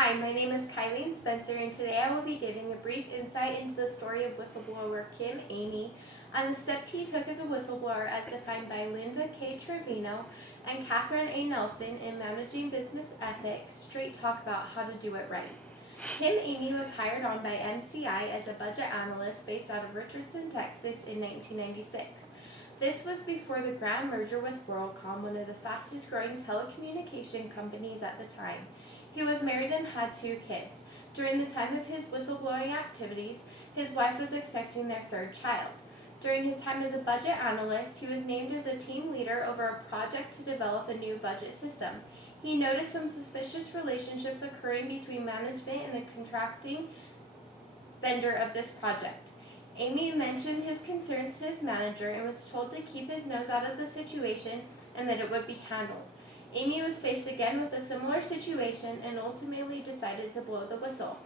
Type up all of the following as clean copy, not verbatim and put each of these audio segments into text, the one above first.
Hi, my name is Kylene Spencer, and today I will be giving a brief insight into the story of whistleblower Emigh and the steps he took as a whistleblower as defined by Linda K. Trevino and Catherine A. Nelson in Managing Business Ethics, Straight Talk About How to Do It Right. Emigh was hired on by MCI as a budget analyst based out of Richardson, Texas in 1996. This was before the grand merger with WorldCom, one of the fastest growing telecommunication companies at the time. He was married and had 2 kids. During the time of his whistleblowing activities, his wife was expecting their 3rd child. During his time as a budget analyst, he was named as a team leader over a project to develop a new budget system. He noticed some suspicious relationships occurring between management and the contracting vendor of this project. Emigh mentioned his concerns to his manager and was told to keep his nose out of the situation and that it would be handled. Emigh was faced again with a similar situation and ultimately decided to blow the whistle.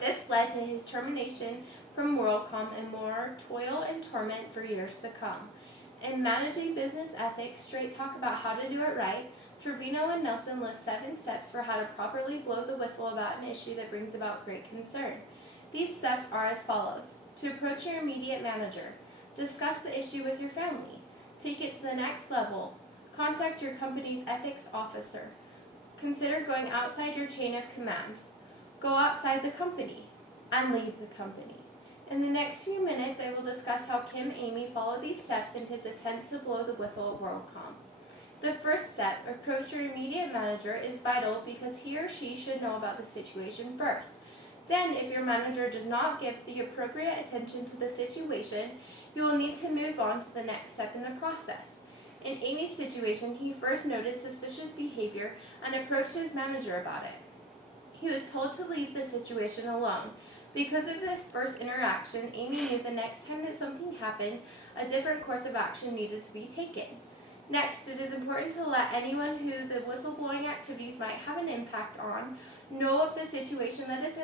This led to his termination from WorldCom and more toil and torment for years to come. In Managing Business Ethics, Straight Talk About How to Do It Right, Trevino and Nelson list 7 steps for how to properly blow the whistle about an issue that brings about great concern. These steps are as follows: to approach your immediate manager, discuss the issue with your family, take it to the next level, contact your company's ethics officer, consider going outside your chain of command, go outside the company, and leave the company. In the next few minutes, I will discuss how Emigh followed these steps in his attempt to blow the whistle at WorldCom. The first step, approach your immediate manager, is vital because he or she should know about the situation first. Then, if your manager does not give the appropriate attention to the situation, you will need to move on to the next step in the process. In Emigh's situation, he first noted suspicious behavior and approached his manager about it. He was told to leave the situation alone. Because of this first interaction, Emigh knew the next time that something happened, a different course of action needed to be taken. Next, it is important to let anyone who the whistleblowing activities might have an impact on know of the situation that is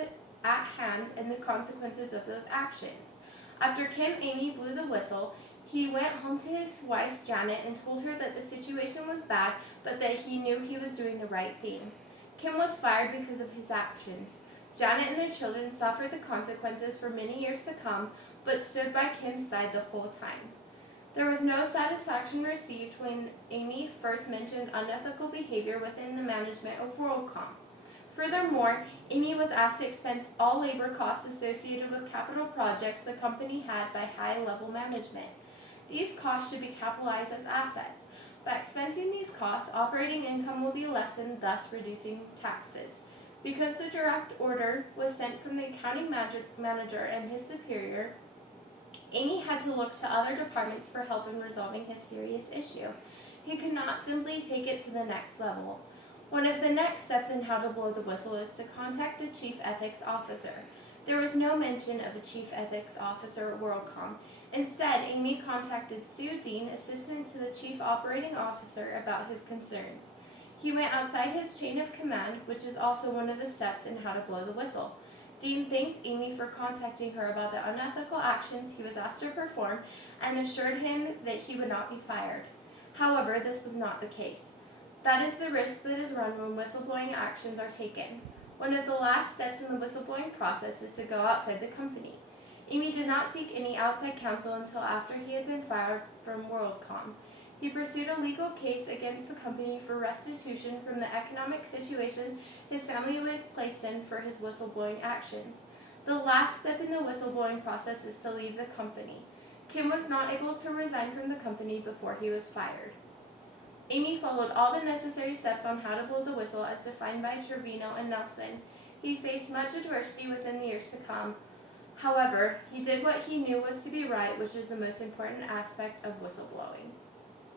at hand and the consequences of those actions. After Emigh blew the whistle, he went home to his wife, Janet, and told her that the situation was bad, but that he knew he was doing the right thing. Kim was fired because of his actions. Janet and their children suffered the consequences for many years to come, but stood by Kim's side the whole time. There was no satisfaction received when Emigh first mentioned unethical behavior within the management of WorldCom. Furthermore, Emigh was asked to expense all labor costs associated with capital projects the company had by high-level management. These costs should be capitalized as assets. By expensing these costs, operating income will be lessened, thus reducing taxes. Because the direct order was sent from the accounting manager and his superior, Emigh had to look to other departments for help in resolving his serious issue. He could not simply take it to the next level. One of the next steps in how to blow the whistle is to contact the chief ethics officer. There was no mention of a chief ethics officer at WorldCom. Instead, Emigh contacted Sue Dean, assistant to the chief operating officer, about his concerns. He went outside his chain of command, which is also one of the steps in how to blow the whistle. Dean thanked Emigh for contacting her about the unethical actions he was asked to perform and assured him that he would not be fired. However, this was not the case. That is the risk that is run when whistleblowing actions are taken. One of the last steps in the whistleblowing process is to go outside the company. Emigh did not seek any outside counsel until after he had been fired from WorldCom. He pursued a legal case against the company for restitution from the economic situation his family was placed in for his whistleblowing actions. The last step in the whistleblowing process is to leave the company. Kim was not able to resign from the company before he was fired. Emigh followed all the necessary steps on how to blow the whistle as defined by Trevino and Nelson. He faced much adversity within the years to come. However, he did what he knew was to be right, which is the most important aspect of whistleblowing.